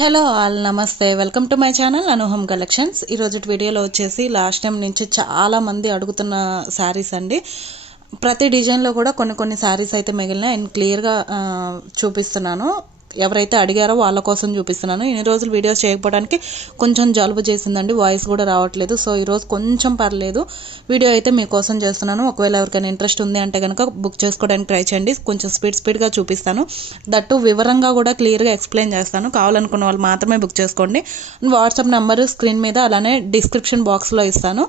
Hello all నమస్తే welcome to my channel Anuham collections. ఈరోజు వీడియోలో వచ్చేసి లాస్ట్ టైం నుంచి చాలా మంది అడుగుతున్న శారీస్ అండి. ప్రతి డిజైన్లో కూడా కొన్ని శారీస్ అయితే మిగిలినాయి అండ్ క్లియర్గా చూపిస్తున్నాను. ఎవరైతే అడిగారో వాళ్ళ కోసం చూపిస్తున్నాను. ఇన్ని రోజులు వీడియోస్ చేయకపోవడానికి కొంచెం జలుబు చేసిందండి, వాయిస్ కూడా రావట్లేదు. సో ఈరోజు కొంచెం పర్లేదు, వీడియో అయితే మీకోసం చేస్తున్నాను. ఒకవేళ ఎవరికైనా ఇంట్రెస్ట్ ఉంది అంటే కనుక బుక్ చేసుకోవడానికి ట్రై చేయండి. కొంచెం స్పీడ్గా చూపిస్తాను, దట్టు వివరంగా కూడా క్లియర్గా ఎక్స్ప్లెయిన్ చేస్తాను. కావాలనుకున్న వాళ్ళు మాత్రమే బుక్ చేసుకోండి. వాట్సాప్ నెంబర్ స్క్రీన్ మీద అలానే డిస్క్రిప్షన్ బాక్స్లో ఇస్తాను.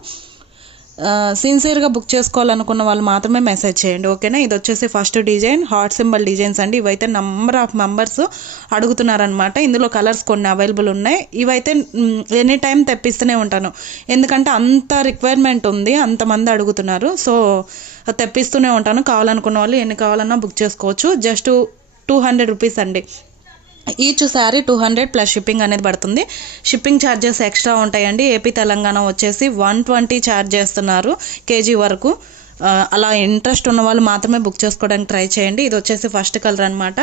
సిన్సియర్గా బుక్ చేసుకోవాలనుకున్న వాళ్ళు మాత్రమే మెసేజ్ చేయండి, ఓకేనా. ఇది వచ్చేసి first design heart symbol designs అండి. ఇవైతే నెంబర్ ఆఫ్ మెంబర్స్ అడుగుతున్నారనమాట. ఇందులో కలర్స్ కొన్ని అవైలబుల్ ఉన్నాయి. ఇవైతే ఎనీ టైం తెప్పిస్తూనే ఉంటాను, ఎందుకంటే అంత రిక్వైర్మెంట్ ఉంది, అంతమంది అడుగుతున్నారు. సో తెప్పిస్తూనే ఉంటాను. కావాలనుకున్న వాళ్ళు ఎన్ని కావాలన్నా బుక్ చేసుకోవచ్చు. జస్ట్ 200 రూపీస్ అండి. ఈచ్ శారీ 200 ప్లస్ షిప్పింగ్ అనేది పడుతుంది. షిప్పింగ్ ఛార్జెస్ ఎక్స్ట్రా ఉంటాయండి. ఏపీ తెలంగాణ వచ్చేసి 120 ఛార్జ్ చేస్తున్నారు కేజీ వరకు. అలా ఇంట్రెస్ట్ ఉన్న వాళ్ళు మాత్రమే బుక్ చేసుకోవడానికి ట్రై చేయండి. ఇది వచ్చేసి ఫస్ట్ కలర్ అనమాట.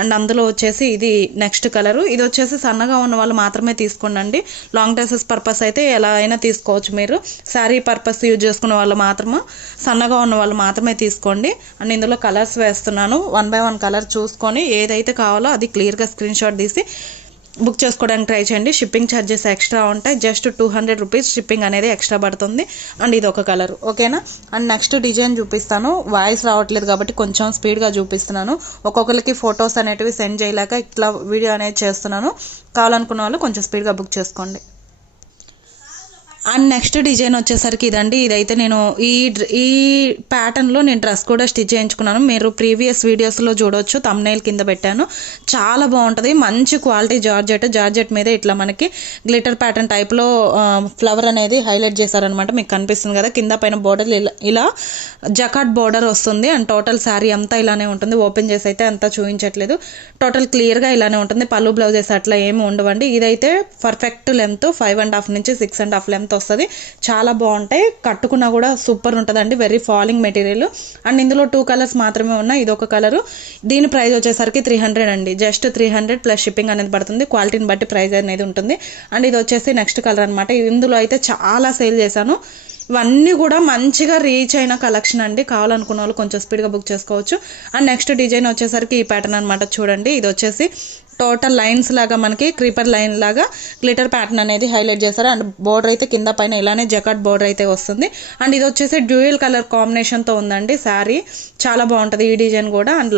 అండ్ అందులో వచ్చేసి ఇది నెక్స్ట్ కలరు. ఇది వచ్చేసి సన్నగా ఉన్న వాళ్ళు మాత్రమే తీసుకోండి. లాంగ్ డ్రెస్సెస్ పర్పస్ అయితే ఎలా అయినా తీసుకోవచ్చు మీరు. శారీ పర్పస్ యూజ్ చేసుకున్న వాళ్ళు మాత్రమే, సన్నగా ఉన్న వాళ్ళు మాత్రమే తీసుకోండి. అండ్ ఇందులో కలర్స్ వేస్తున్నాను. 1 by 1 కలర్ చూసుకొని ఏదైతే కావాలో అది క్లియర్గా స్క్రీన్ షాట్ తీసి బుక్ చేసుకోవడానికి ట్రై చేయండి. షిప్పింగ్ ఛార్జెస్ ఎక్స్ట్రా ఉంటాయి. జస్ట్ 200 రూపీస్ షిప్పింగ్ అనేది ఎక్స్ట్రా పడుతుంది. అండ్ ఇది ఒక కలర్, ఓకేనా. అండ్ నెక్స్ట్ డిజైన్ చూపిస్తాను. వాయిస్ రావట్లేదు కాబట్టి కొంచెం స్పీడ్గా చూపిస్తున్నాను. ఒక్కొక్కరికి ఫొటోస్ అనేటివి సెండ్ చేయలేక ఇట్లా వీడియో అనేది చేస్తున్నాను. కావాలనుకున్న వాళ్ళు కొంచెం స్పీడ్గా బుక్ చేసుకోండి. అండ్ నెక్స్ట్ డిజైన్ వచ్చేసరికి ఇదండి. ఇదైతే నేను ఈ ప్యాటర్న్లో నేను డ్రెస్ కూడా స్టిచ్ చేయించుకున్నాను. మీరు ప్రీవియస్ వీడియోస్లో చూడొచ్చు, థంబ్నెయిల్ కింద పెట్టాను. చాలా బాగుంటుంది, మంచి క్వాలిటీ జార్జెట్ మీద ఇట్లా మనకి గ్లిటర్ ప్యాటర్న్ టైప్లో ఫ్లవర్ అనేది హైలైట్ చేశారనమాట. మీకు కనిపిస్తుంది కదా, కింద పైన బోర్డర్ ఇలా జకాట్ బోర్డర్ వస్తుంది. అండ్ టోటల్ శారీ అంతా ఇలానే ఉంటుంది. ఓపెన్ చేసి అయితే అంతా చూపించట్లేదు, టోటల్ క్లియర్గా ఇలానే ఉంటుంది. పళ్ళు బ్లౌజెస్ అట్లా ఏమి ఉండవండి. ఇదైతే పర్ఫెక్ట్ లెంత్ 5.5 నుంచి 6.5 లెంత్ వస్తుంది. చాలా బాగుంటాయి, కట్టుకున్నా కూడా సూపర్ ఉంటుందండి. Very falling material. అండ్ ఇందులో 2 కలర్స్ మాత్రమే ఉన్నాయి. ఇది ఒక కలరు. దీని ప్రైస్ వచ్చేసరికి 300 అండి. జస్ట్ 300 ప్లస్ షిప్పింగ్ అనేది పడుతుంది. క్వాలిటీని బట్టి ప్రైస్ అనేది ఉంటుంది. అండ్ ఇది వచ్చేసి నెక్స్ట్ కలర్ అనమాట. ఇందులో అయితే చాలా సేల్ చేశాను. ఇవన్నీ కూడా మంచిగా రీచ్ అయిన కలెక్షన్ అండి. కావాలనుకున్న వాళ్ళు కొంచెం స్పీడ్గా బుక్ చేసుకోవచ్చు. అండ్ నెక్స్ట్ డిజైన్ వచ్చేసరికి ఈ ప్యాటర్న్ అనమాట. చూడండి, ఇది వచ్చేసి టోటల్ లైన్స్ లాగా మనకి క్రీపర్ లైన్ లాగా గ్లిటర్ ప్యాటర్న్ అనేది హైలైట్ చేశారు. అండ్ బోర్డర్ అయితే కింద పైన ఇలానే జకాట్ బోర్డర్ అయితే వస్తుంది. అండ్ ఇది వచ్చేసి డ్యూయల్ కలర్ కాంబినేషన్తో ఉందండి శారీ. చాలా బాగుంటుంది ఈ డిజైన్ కూడా. అండ్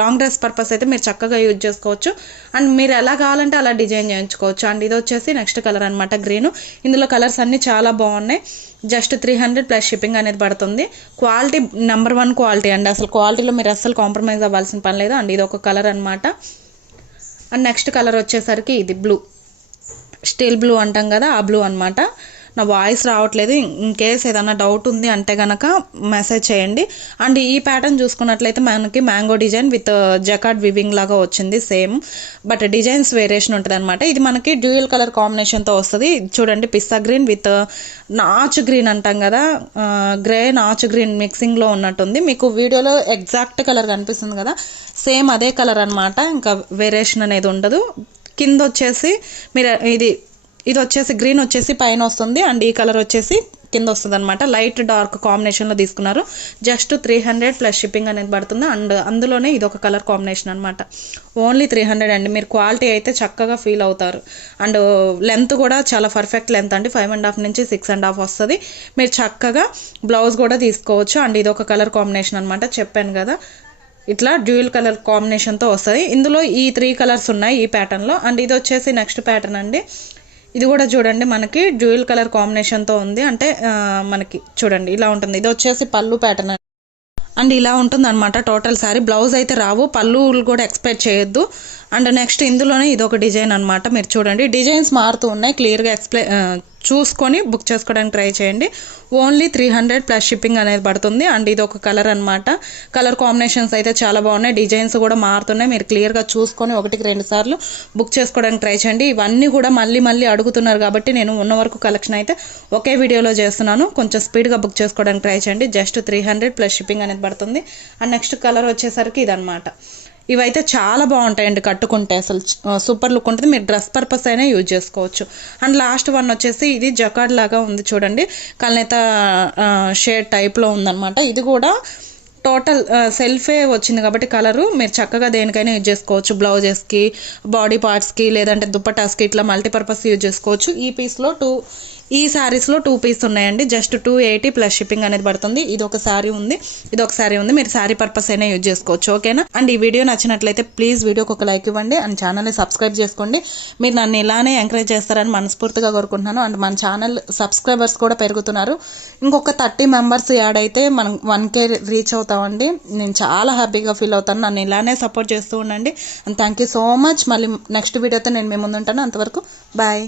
లాంగ్ డ్రెస్ పర్పస్ అయితే మీరు చక్కగా యూజ్ చేసుకోవచ్చు. అండ్ మీరు ఎలా కావాలంటే అలా డిజైన్ చేయించుకోవచ్చు. అండ్ ఇది వచ్చేసి నెక్స్ట్ కలర్ అనమాట, గ్రీన్. ఇందులో కలర్స్ అన్నీ చాలా బాగున్నాయి. జస్ట్ 300 ప్లస్ షిప్పింగ్ అనేది పడుతుంది. క్వాలిటీ నెంబర్ 1 క్వాలిటీ అండి. అసలు క్వాలిటీలో మీరు అస్సలు కాంప్రమైజ్ అవ్వాల్సిన పని లేదు. అండ్ ఇది ఒక కలర్ అనమాట. అండ్ నెక్స్ట్ కలర్ వచ్చేసరికి ఇది బ్లూ, స్టీల్ బ్లూ అంటాం కదా, ఆ బ్లూ అనమాట. నా వాయిస్ రావట్లేదు, ఇన్ కేస్ ఏదైనా డౌట్ ఉంది అంటే కనుక మెసేజ్ చేయండి. అండ్ ఈ ప్యాటర్న్ చూసుకున్నట్లయితే మనకి మ్యాంగో డిజైన్ విత్ జకాట్ వివింగ్ లాగా వచ్చింది సేమ్, బట్ డిజైన్స్ వేరియేషన్ ఉంటుంది అనమాట. ఇది మనకి డ్యూయల్ కలర్ కాంబినేషన్తో వస్తుంది. చూడండి, పిస్తా గ్రీన్ విత్ నాచ్ గ్రీన్ అంటాం కదా, గ్రే నాచ్ గ్రీన్ మిక్సింగ్లో ఉన్నట్టుంది. మీకు వీడియోలో ఎగ్జాక్ట్ కలర్ కనిపిస్తుంది కదా, సేమ్ అదే కలర్ అనమాట. ఇంకా వేరియేషన్ అనేది ఉండదు. కింద వచ్చేసి మీరు ఇది వచ్చేసి గ్రీన్ వచ్చేసి పైన వస్తుంది. అండ్ ఈ కలర్ వచ్చేసి కింద వస్తుంది అనమాట. లైట్ డార్క్ కాంబినేషన్లో తీసుకున్నారు. జస్ట్ 300 ప్లస్ షిప్పింగ్ అనేది పడుతుంది. అండ్ అందులోనే ఇది ఒక కలర్ కాంబినేషన్ అనమాట. ఓన్లీ 300 అండి. మీరు క్వాలిటీ అయితే చక్కగా ఫీల్ అవుతారు. అండ్ లెంత్ కూడా చాలా పర్ఫెక్ట్ లెంత్ అండి. 5.5 నుంచి 6.5 వస్తుంది. మీరు చక్కగా బ్లౌజ్ కూడా తీసుకోవచ్చు. అండ్ ఇది ఒక కలర్ కాంబినేషన్ అనమాట, చెప్పాను కదా, ఇట్లా డ్యూయల్ కలర్ కాంబినేషన్తో వస్తుంది. ఇందులో ఈ 3 కలర్స్ ఉన్నాయి ఈ ప్యాటర్న్లో. అండ్ ఇది వచ్చేసి నెక్స్ట్ ప్యాటర్న్ అండి. ఇది కూడా చూడండి, మనకి డ్యూయల్ కలర్ కాంబినేషన్తో ఉంది. అంటే మనకి చూడండి ఇలా ఉంటుంది. ఇది వచ్చేసి పళ్ళు ప్యాటర్న్ అండ్ ఇలా ఉంటుంది అనమాట టోటల్ శారీ. బ్లౌజ్ అయితే రావు, పళ్ళులు కూడా ఎక్స్పెక్ట్ చేయొద్దు. అండ్ నెక్స్ట్ ఇందులోనే ఇది ఒక డిజైన్ అనమాట. మీరు చూడండి, డిజైన్స్ మారుతూ ఉన్నాయి. క్లియర్గా చూసుకొని బుక్ చేసుకోవడానికి ట్రై చేయండి. ఓన్లీ 300 ప్లస్ షిప్పింగ్ అనేది పడుతుంది. అండ్ ఇది ఒక కలర్ అనమాట. కలర్ కాంబినేషన్స్ అయితే చాలా బాగున్నాయి. డిజైన్స్ కూడా మారుతున్నాయి. మీరు క్లియర్గా చూసుకొని 1-2 సార్లు బుక్ చేసుకోవడానికి ట్రై చేయండి. ఇవన్నీ కూడా మళ్ళీ అడుగుతున్నారు కాబట్టి నేను ఉన్న వరకు కలెక్షన్ అయితే ఒకే వీడియోలో చేస్తున్నాను. కొంచెం స్పీడ్గా బుక్ చేసుకోవడానికి ట్రై చేయండి. జస్ట్ 300 ప్లస్ షిప్పింగ్ అనేది పడుతుంది. అండ్ నెక్స్ట్ కలర్ వచ్చేసరికి ఇదనమాట. ఇవైతే చాలా బాగుంటాయండి కట్టుకుంటే, అసలు సూపర్ లుక్ ఉంటుంది. మీరు డ్రెస్ పర్పస్ అయినా యూజ్ చేసుకోవచ్చు. అండ్ లాస్ట్ వన్ వచ్చేసి ఇది జకార్డ్ లాగా ఉంది చూడండి, కల్నేత షేడ్ టైప్లో ఉందన్నమాట. ఇది కూడా టోటల్ సెల్ఫే వచ్చింది కాబట్టి కలరు మీరు చక్కగా దేనికైనా యూజ్ చేసుకోవచ్చు. బ్లౌజెస్కి, బాడీ పార్ట్స్కి, లేదంటే దుప్పటాస్కి ఇట్లా మల్టీపర్పస్ యూజ్ చేసుకోవచ్చు. ఈ శారీస్లో 2 పీస్ ఉన్నాయండి. జస్ట్ 280 ప్లస్ షిప్పింగ్ అనేది పడుతుంది. ఇది ఒక శారీ ఉంది, మీరు శారీ పర్పస్ అయినా యూజ్ చేసుకోవచ్చు. ఓకేనా అండ్ ఈ వీడియో నచ్చినట్లయితే ప్లీజ్ వీడియోకి ఒక లైక్ ఇవ్వండి అండ్ ఛానల్ని సబ్స్క్రైబ్ చేసుకోండి. మీరు నన్ను ఇలానే ఎంకరేజ్ చేస్తారని మనస్ఫూర్తిగా కోరుకుంటున్నాను. అండ్ మన ఛానల్ సబ్స్క్రైబర్స్ కూడా పెరుగుతున్నారు. ఇంకొక 30 మెంబర్స్ యాడ్ అయితే మనం 1K రీచ్ అవుతామండి. నేను చాలా హ్యాపీగా ఫీల్ అవుతాను. నన్ను ఇలానే సపోర్ట్ చేస్తూ ఉండండి. And thank you so much. మళ్ళీ నెక్స్ట్ వీడియోతో నేను మీ ముందు ఉంటాను. అంతవరకు బాయ్.